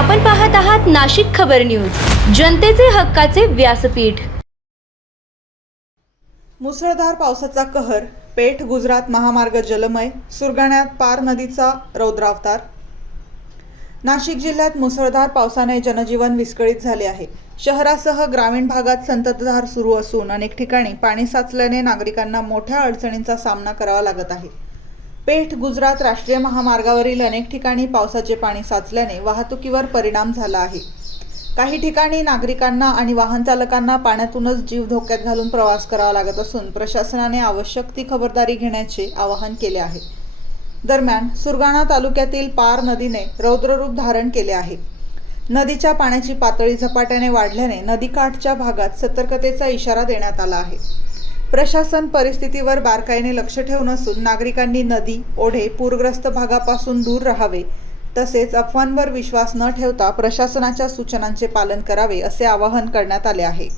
आपण पाहत आहात नाशिक खबर न्यूज, जनतेचे हक्काचे व्यासपीठ। मुसळधार पावसाचा कहर, पेठ गुजरात महामार्ग जलमय, सुरगाण्यात पार नदीचा रौद्रावतार। नाशिक जिल्ह्यात मुसळधार पावसाने जनजीवन विस्कळीत झाले आहे। शहरासह ग्रामीण भागात संततधार सुरू असून अनेक ठिकाणी पाणी साचल्याने नागरिकांना मोठ्या अडचणींचा सामना करावा लागत आहे। पेठ गुजरात राष्ट्रीय महामार्गावरील अनेक ठिकाणी पावसाचे पाणी साचल्याने वाहतुकीवर परिणाम झाला आहे। काही ठिकाणी नागरिकांना आणि वाहन चालकांना पाण्यातूनच जीव धोक्यात घालून प्रवास करावा लागत असून प्रशासनाने आवश्यक ती खबरदारी घेण्याचे आवाहन केले आहे। दरम्यान सुरगाणा तालुक्यातील पार नदीने रौद्ररूप धारण केले आहे। नदीच्या पाण्याची पातळी झपाट्याने वाढल्याने नदीकाठच्या भागात सतर्कतेचा इशारा देण्यात आला आहे। प्रशासन परिस्थितीवर बारकाईने लक्ष ठेवून असून नागरिकांनी नदी, ओढे, पूरग्रस्त भागापासून दूर राहावे, तसेच अफवांवर विश्वास न ठेवता प्रशासनाच्या सूचनांचे पालन करावे असे आवाहन करण्यात आले आहे।